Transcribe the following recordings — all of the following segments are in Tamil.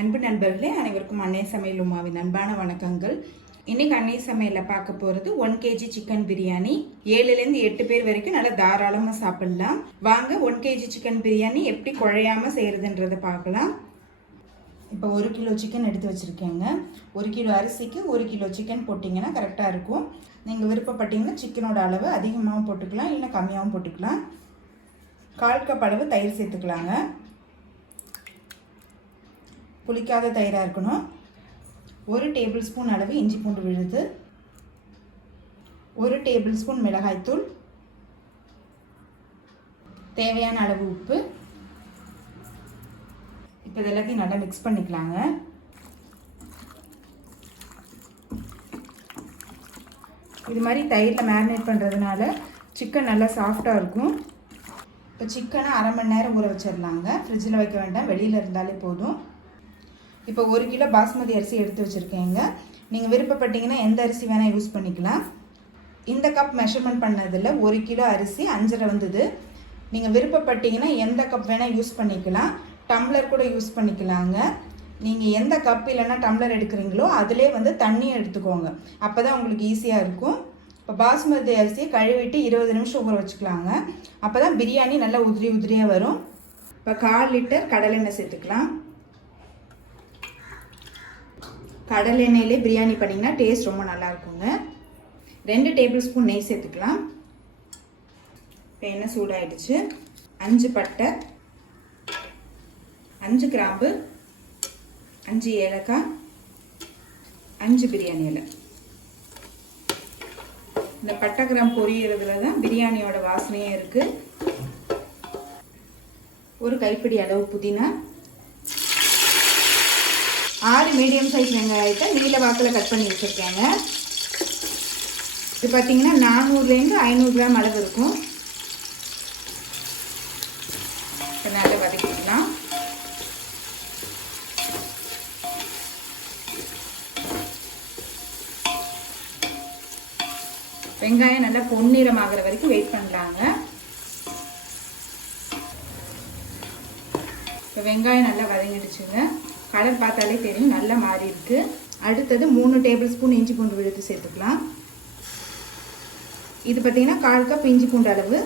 அன்பு நண்பர்களே, அனைவருக்கும் அன்னை சமையல் உமாவின் அன்பான வணக்கங்கள். இன்னைக்கு அன்னை சமையலில் பார்க்க போகிறது 1 kg சிக்கன் பிரியாணி. 7லேருந்து 8 பேர் வரைக்கும் நல்லா தாராளமாக சாப்பிடலாம். வாங்க 1 kg சிக்கன் பிரியாணி எப்படி குழையாமல் செய்கிறதுன்றதை பார்க்கலாம். இப்போ 1 கிலோ சிக்கன் எடுத்து வச்சுருக்கேங்க. 1 கிலோ அரிசிக்கு 1 கிலோ சிக்கன் போட்டிங்கன்னா கரெக்டாக இருக்கும். நீங்கள் விருப்பப்பட்டீங்கன்னா சிக்கனோட அளவு அதிகமாகவும் போட்டுக்கலாம், இல்லை கம்மியாகவும் போட்டுக்கலாம். 1/4 கப் அளவு தயிர் சேர்த்துக்கலாங்க. புளிக்காத தயிராக இருக்கணும். 1 டேபிள் ஸ்பூன் அளவு இஞ்சி பூண்டு விழுது, 1 டேபிள் ஸ்பூன் மிளகாய்த்தூள், தேவையான அளவு உப்பு. இப்போ இது எல்லாத்தையும் நல்லா மிக்ஸ் பண்ணிக்கலாங்க. இது மாதிரி தயிரில் மேரினேட் பண்ணுறதுனால சிக்கன் நல்லா சாஃப்டாக இருக்கும். இப்போ சிக்கனை அரை மணி நேரம் ஊற வச்சிடலாங்க. ஃப்ரிட்ஜில் வைக்க வேண்டாம், வெளியில் இருந்தாலே போதும். இப்போ 1 கிலோ பாஸ்மதி அரிசி எடுத்து வச்சுருக்கேங்க. நீங்கள் விருப்பப்பட்டீங்கன்னா எந்த அரிசி வேணால் யூஸ் பண்ணிக்கலாம். இந்த கப் மெஷர்மெண்ட் பண்ணதில் 1 கிலோ அரிசி 5.5 வந்தது. நீங்கள் விருப்பப்பட்டீங்கன்னா எந்த கப் வேணால் யூஸ் பண்ணிக்கலாம். டம்ளர் கூட யூஸ் பண்ணிக்கலாங்க. நீங்கள் எந்த கப் இல்லைன்னா டம்ளர் எடுக்கிறீங்களோ அதிலே தண்ணியை எடுத்துக்கோங்க. அப்போ தான் உங்களுக்கு ஈஸியாக இருக்கும். இப்போ பாஸ்மதி அரிசியை கழுவிட்டு 20 நிமிஷம் ஊற வச்சுக்கலாங்க. அப்போ தான் பிரியாணி நல்லா உதிரியாக வரும். இப்போ 1/4 லிட்டர் கடலெண்ணெய் சேர்த்துக்கலாம். கடல் எண்ணெயிலே பிரியாணி பண்ணிங்கன்னா டேஸ்ட் ரொம்ப நல்லா இருக்குங்க. 2 டேபிள் ஸ்பூன் நெய் சேர்த்துக்கலாம். இப்போ எண்ணெய் சூடாயிடுச்சு. 5 பட்டை, 5 கிராம்பு, 5 ஏலக்காய், 5 பிரியாணி இலை. இந்த பட்டை கிராம்பு பொரியிறதுல தான் பிரியாணியோட வாசனையே இருக்குது. 1 கைப்பிடி அளவு புதினா, 6 மீடியம் சைஸ் வெங்காயத்தை நீல வாக்கில் கட் பண்ணி வச்சுருக்கேங்க. இது பார்த்தீங்கன்னா 400லேருந்து 500 கிராம் அளவு இருக்கும். இப்போ நல்லா வதக்கிக்கலாம். வெங்காயம் நல்லா பொன்னிறம் ஆகிற வரைக்கும் வெயிட் பண்ணலாங்க. இப்போ வெங்காயம் நல்லா வதங்கிடுச்சுங்க. கலர் பார்த்தாலே தெரியும், நல்லா மாறி இருக்கு. அடுத்தது 3 டேபிள் ஸ்பூன் இஞ்சி பூண்டு விழுது சேர்த்துக்கலாம். இது பார்த்தீங்கன்னா 1/4 கப் இஞ்சி பூண்டு அளவு.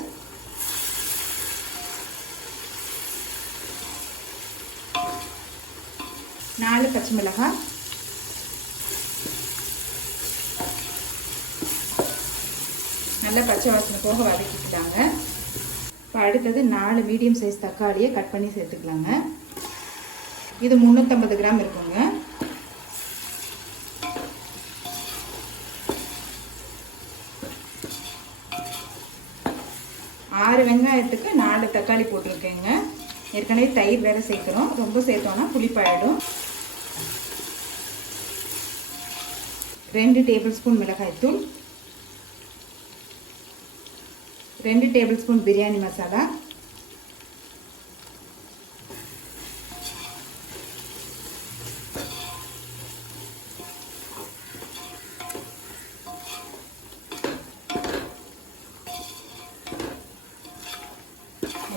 நாலு பச்சை மிளகாய், நல்லா பச்சை வாசனை போக வதக்கிக்கலாங்க. இப்போ அடுத்தது 4 மீடியம் சைஸ் தக்காளியை கட் பண்ணி சேர்த்துக்கலாங்க. இது 350 கிராம் இருக்குங்க. ஆறு வெங்காயத்துக்கு 4 தக்காளி போட்டிருக்கேங்க. ஏற்கனவே தயிர் வேற சேர்க்கிறோம், ரொம்ப சேர்த்தோம்னா புளிப்பாயிடும். 2 டேபிள் ஸ்பூன் மிளகாய்த்தூள், 2 டேபிள் ஸ்பூன் பிரியாணி மசாலா,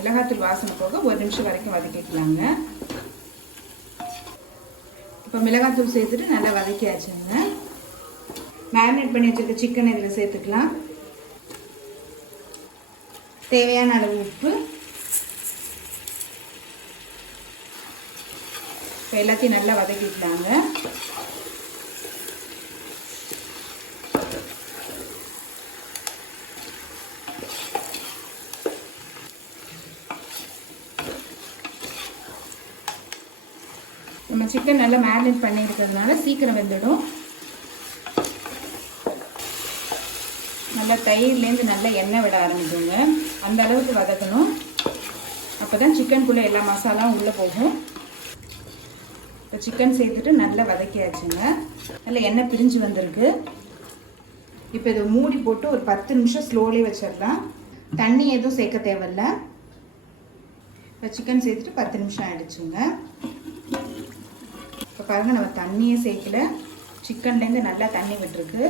மிளகாத்தூள் வாசனை போக 1 நிமிஷம் வரைக்கும் வதக்கிக்கலாங்க. இப்போ மிளகாத்தூள் சேர்த்துட்டு நல்லா வதக்கியாச்சுங்க. மேரினேட் பண்ணி வச்சிருக்க சிக்கன் இதில் சேர்த்துக்கலாம். தேவையான அளவு உப்பு. இப்போ எல்லாத்தையும் நல்லா வதக்கிக்கலாங்க. நம்ம சிக்கன் நல்லா மேரினேட் பண்ணியிருக்கிறதுனால சீக்கிரம் வெந்துடும். நல்லா தயிர்லேருந்து நல்லா எண்ணெய் விட ஆரம்பிக்குங்க. அந்த அளவுக்கு வதக்கணும். அப்போ தான் சிக்கனுக்குள்ளே எல்லா மசாலாவும் உள்ளே போகும். இப்போ சிக்கன் சேர்த்துட்டு நல்லா வதக்கியாச்சுங்க. நல்லா எண்ணெய் பிரிஞ்சு வந்திருக்கு. இப்போ இதை மூடி போட்டு ஒரு 10 நிமிஷம் ஸ்லோலி வச்சிடலாம். தண்ணி எதுவும் சேர்க்க தேவையில்ல. இப்போ சிக்கன் சேர்த்துட்டு 10 நிமிஷம் ஆகிடுச்சுங்க. இப்போ பாருங்கள், நம்ம தண்ணியே சேர்க்கல, சிக்கன்லேருந்து நல்லா தண்ணி விட்டுருக்கு.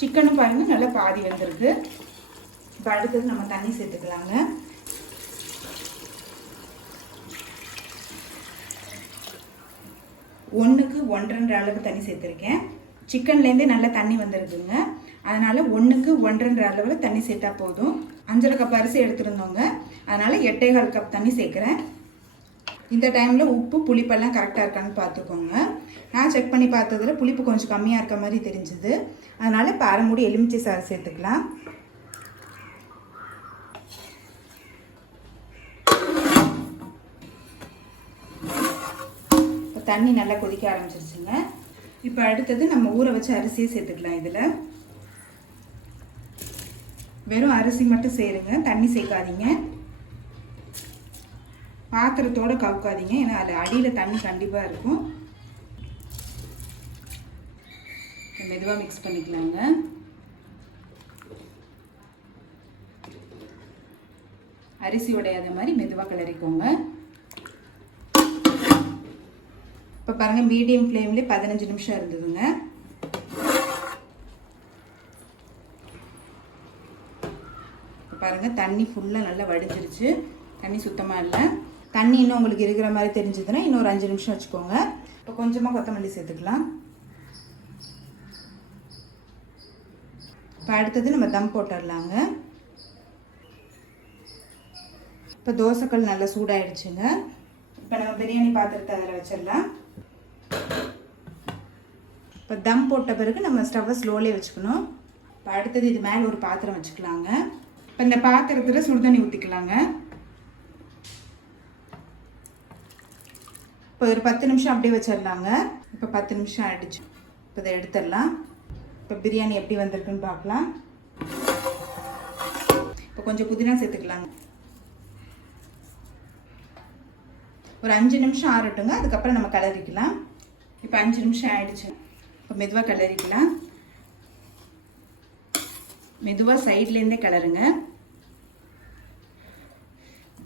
சிக்கனும் பாருங்கள் நல்லா பாதி வந்திருக்கு. இப்போ அடுத்தது நம்ம தண்ணி சேர்த்துக்கலாங்க. 1க்கு 1.5 அளவு தண்ணி சேர்த்துருக்கேன். சிக்கன்லேருந்தே நல்லா தண்ணி வந்திருக்குங்க. அதனால் 1க்கு 1.5 அளவில் தண்ணி சேர்த்தா போதும். 5 கப் அரிசி எடுத்துருந்தோங்க, அதனால் 8.25 கப் தண்ணி சேர்க்குறேன். இந்த டைமில் உப்பு புளிப்பெல்லாம் கரெக்டாக இருக்கான்னு பார்த்துக்கோங்க. நான் செக் பண்ணி பார்த்ததில் புளிப்பு கொஞ்சம் கம்மியாக இருக்க மாதிரி தெரிஞ்சுது. அதனால் இப்போ அரை மூடி எலுமிச்சை சாறு சேர்த்துக்கலாம். இப்போ தண்ணி நல்லா கொதிக்க ஆரம்பிச்சிருச்சுங்க. இப்போ அடுத்தது நம்ம ஊற வச்ச அரிசியை சேர்த்துக்கலாம். இதில் வெறும் அரிசி மட்டும் சேருங்க, தண்ணி சேர்க்காதீங்க. பாத்திரத்தோடு கவுக்காதீங்க, ஏன்னா அதில் அடியில் தண்ணி கண்டிப்பாக இருக்கும். மெதுவாக மிக்ஸ் பண்ணிக்கலாங்க. அரிசி உடையாத மாதிரி மெதுவாக கிளறிக்கோங்க. இப்போ பாருங்கள், மீடியம் ஃப்ளேம்லேயே 15 நிமிஷம் இருந்ததுங்க. இப்போ பாருங்கள், தண்ணி ஃபுல்லாக நல்லா வடிஞ்சிருச்சு. தண்ணி சுத்தமாக இல்லை. தண்ணி இன்னும் உங்களுக்கு இருக்கிற மாதிரி தெரிஞ்சதுன்னா இன்னொரு 5 நிமிஷம் வச்சுக்கோங்க. இப்போ கொஞ்சமாக கொத்தமல்லி சேர்த்துக்கலாம். இப்போ அடுத்தது நம்ம தம் போட்டுடலாங்க. இப்போ தோசைக்கல் நல்லா சூடாயிடுச்சுங்க. இப்போ நம்ம பிரியாணி பாத்திரத்தை அதில் வச்சிடலாம். இப்போ தம் போட்ட பிறகு நம்ம ஸ்டவ்வை ஸ்லோலே வச்சுக்கணும். இப்போ அடுத்தது இது மேலே ஒரு பாத்திரம் வச்சுக்கலாங்க. இப்போ இந்த பாத்திரத்தில் சுடுதண்ணி ஊற்றிக்கலாங்க. இப்போ ஒரு 10 நிமிஷம் அப்படியே வச்சிடலாங்க. இப்போ 10 நிமிஷம் ஆகிடுச்சு. இப்போ இதை எடுத்துடலாம். இப்போ பிரியாணி எப்படி வந்திருக்குன்னு பார்க்கலாம். இப்போ கொஞ்சம் புதினா சேர்த்துக்கலாங்க. ஒரு 5 நிமிஷம் ஆறட்டுங்க, அதுக்கப்புறம் நம்ம கிளறிக்கலாம். இப்போ 5 நிமிஷம் ஆகிடுச்சு. இப்போ மெதுவாக கிளறிக்கலாம். மெதுவாக சைட்லேருந்தே கிளறுங்க.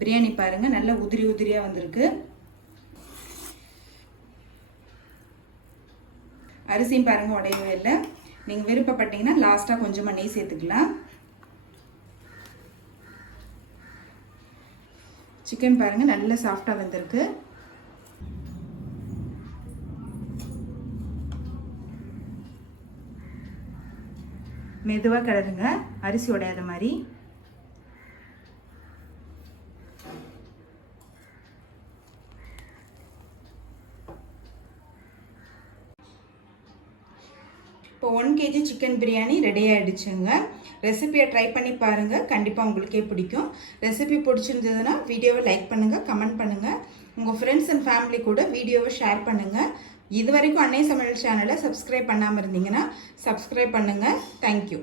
பிரியாணி பாருங்கள், நல்லா உதிரி உதிரியாக வந்திருக்கு. அரிசியும் பாருங்கள் உடையவே இல்லை. நீங்கள் விருப்பப்பட்டீங்கன்னா லாஸ்ட்டாக கொஞ்சமாக நெய் சேர்த்துக்கலாம். சிக்கன் பாருங்கள் நல்லா சாஃப்டாக வந்திருக்கு. மெதுவாக கிளறுங்க, அரிசி உடையாத மாதிரி. இப்போ 1 kg சிக்கன் பிரியாணி ரெடி ஆகிடுச்சுங்க. ரெசிபியை ட்ரை பண்ணி பாருங்கள், கண்டிப்பாக உங்களுக்கே பிடிக்கும். ரெசிபி பிடிச்சிருந்ததுன்னா வீடியோவை லைக் பண்ணுங்கள், கமெண்ட் பண்ணுங்கள். உங்கள் ஃப்ரெண்ட்ஸ் அண்ட் ஃபேமிலி கூட வீடியோவை ஷேர் பண்ணுங்கள். இது வரைக்கும் அன்னை சமையல் சேனலை சப்ஸ்கிரைப் பண்ணாமல் இருந்தீங்கன்னா சப்ஸ்கிரைப் பண்ணுங்கள். தேங்க்யூ.